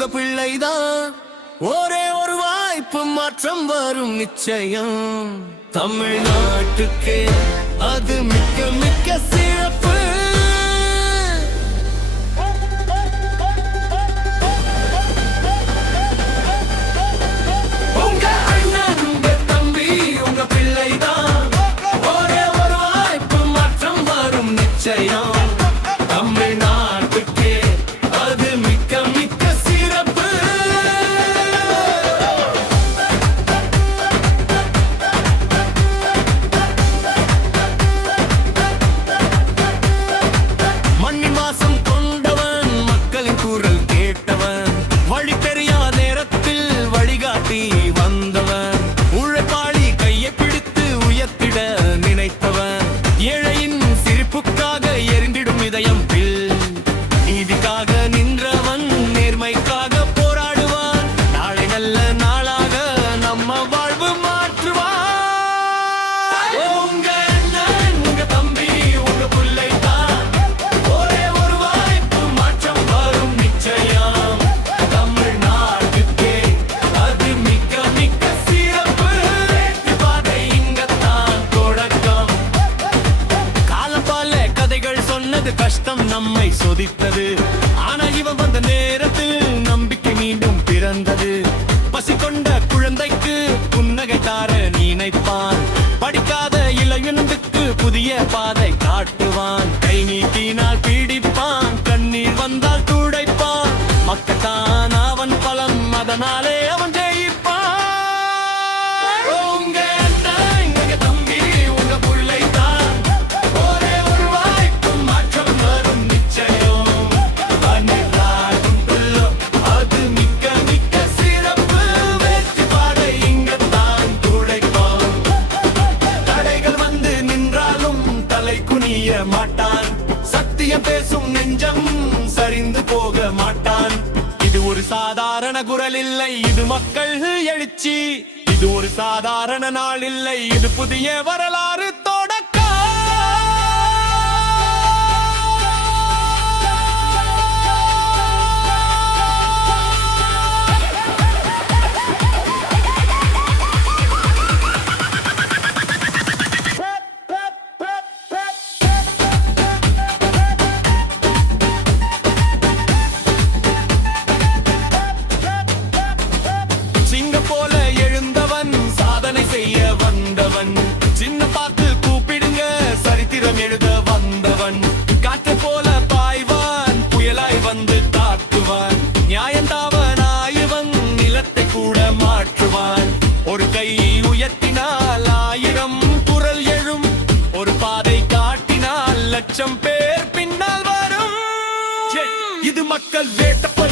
உங்க பிள்ளைதான். ஒரே ஒரு வாய்ப்பு, மாற்றம் வரும் நிச்சயம். தமிழ்நாட்டுக்கு அது மிக்க மிக்க சிறப்பு. உங்க அண்ணன், உங்க தம்பி, உங்க பிள்ளைதான். ஒரே ஒரு வாய்ப்பு, மாற்றம் வரும் நிச்சயம். தமிழ்நாட்டுக்கு அது மிக்க மிக்க சிறப்பு. மண்ணின் வாசம் கொண்டவன், மக்களின் குரல் கேட்டவன், வழி தெரியாத நேரத்தில் வழிகாட்டி வந்தவன், உழைப்பாளி கையை பிடித்து உயர்த்திட நினைத்தவன், ஏழையின் சிரிப்புக்காக எரிந்திடும் இதயம் பில், நீதிக்காக நின்றவன், நேர்மைக்காக போராடுவான், நாளை நல்ல நாளாக நம்ம வாழ்வு மாற்றுவான். உங்க அண்ணன், உங்க தம்பி, உங்க பிள்ளைதான். ஒரே ஒரு வாய்ப்பு, மாற்றம் வரும் நிச்சயம். தமிழ்நாட்டுக்கே அது மிக்க மிக்க சிறப்பு. வெற்றி பாதை இங்கத்தான் தொடக்கம். காலப்பால கதைகள் சொன்னது கஷ்டம் நம்மை சொதித்தது. ஆனா இவன் வந்த நேரத்தில் நம்பிக்கை மீண்டும் பிறந்தது. பசி கொண்ட குழந்தைக்கு புன்னகை தார நினைப்பான். படிக்காத இளைஞனுக்கு புதிய பாதை காட்டுவான். கை நீட்டினால் பீடிப்பான், கண்ணீர் வந்தால் துடைப்பான். மக்கத்தான் அவன் பலம், அதனாலே அவன் ஜெயிப்பான். உங்க அண்ணன், உங்க தம்பி, உங்க பிள்ளைதான். ஒரே ஒரு வாய்ப்பு, மாற்றம் வரும் நிச்சயம். தமிழ்நாட்டுக்குள்ள அது மிக்க மிக்க சிறப்பு. வெற்றி பாதை இங்கத்தான் துடைக்கும். தடைகள் வந்து நின்றாலும் தலை குனிய மாட்டான். சத்தியம் பேசும் நெஞ்சம் சரிந்து போக மாட்டான். இது ஒரு சாதாரண குரல் இல்லை, இது மக்கள் எழுச்சி. இது ஒரு சாதாரண நாள் இல்லை, இது புதிய வரலாறு தொடக்கம். சிங்கம் போல எழுந்தவன், சாதனை செய்ய வந்தவன், சின்ன பார்த்து கூப்பிடுங்க, சரித்திரம் எழுத வந்தவன். காற்று போல பாய்வான், புயலாய் வந்து தாக்குவான். நியாயந்தாவனாயவன், நிலத்தை கூட மாற்றுவான். ஒரு கை உயர்த்தினால் 1000 குரல் எழும். ஒரு பாதை காட்டினால் 1,00,000 பேர் பின்னால் வரும். இது மக்கள் வேட்டப்படும்